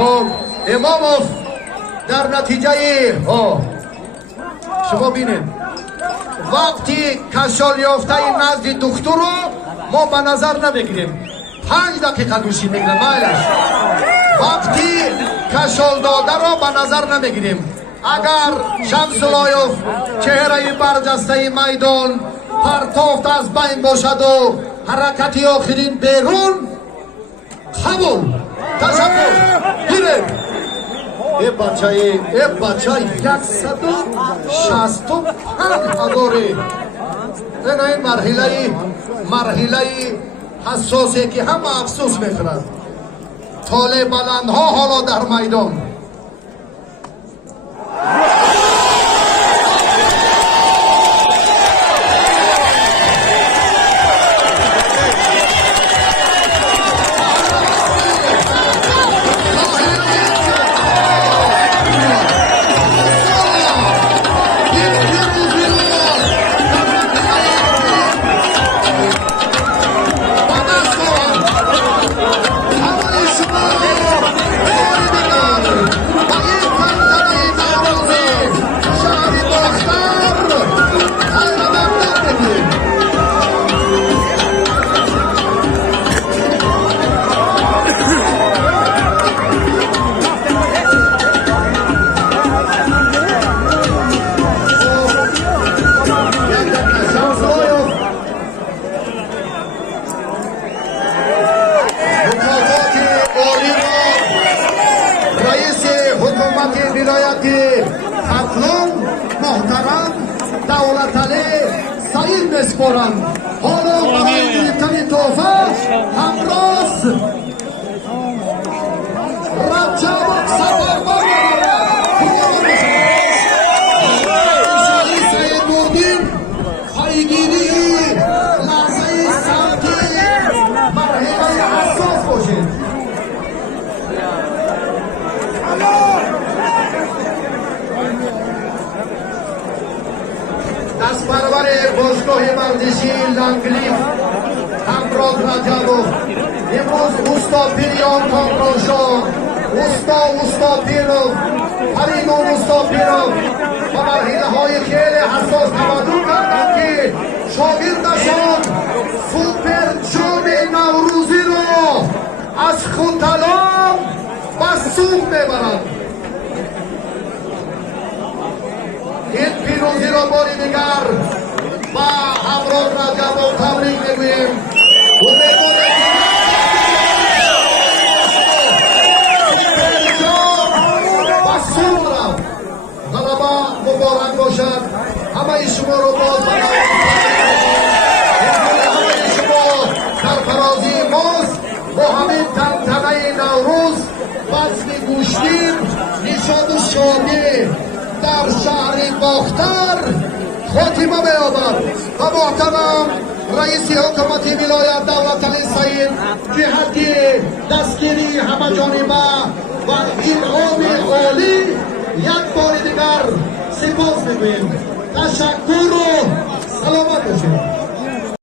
خب اماموف در نتیجه شما بینید وقتی کشال یافته این نزد دکتر رو ما به نظر نمیگیریم 5 دقیقه دوشی میگیرم مایلش وقتی کشال داده رو به نظر نمیگیریم اگر شمس لایوف چهره برجسته میدان پرتافت از بین باشد و حرکتی آخرین بیرون قبول تشکر گیره ای بچه 165,000 این مرحله حساسی که همه افسوس میکنند طالع بلندها حالا در میدان میسپارم حالا برای گرفتن تحفه همراز رجب سفربان سید نوردین پیگیری لحظه سمتی مرحله حساس باشید دست پرور باشگاه ورزشی لنگلیف همراز رجبوف امروز اوستا پیریان کامرانشاه اوستا پیروف پریدون اوستا پیروف و مرحله های خیلی حساس تمدن کردند که شاگردشان سوپر جام نوروزی رو از خوتلام به سوق میبرند این پیروزی را باری دیگر با همراز رجبوف تبریک میگوییم مبارک باشد همه شما رو باز همه شما سرفرازی ماست با همین تنتنه نوروز فصل گوشتین نشاد و شادی در شهر باختر خاتمه می‌یابد و محترم رئیس حکومت ولایت دولتعلی سعید جهت دستگیری همه جانبه و انعام عالی یک بار دیگر سپاس می‌گوییم. تشکر و سلامت باشید.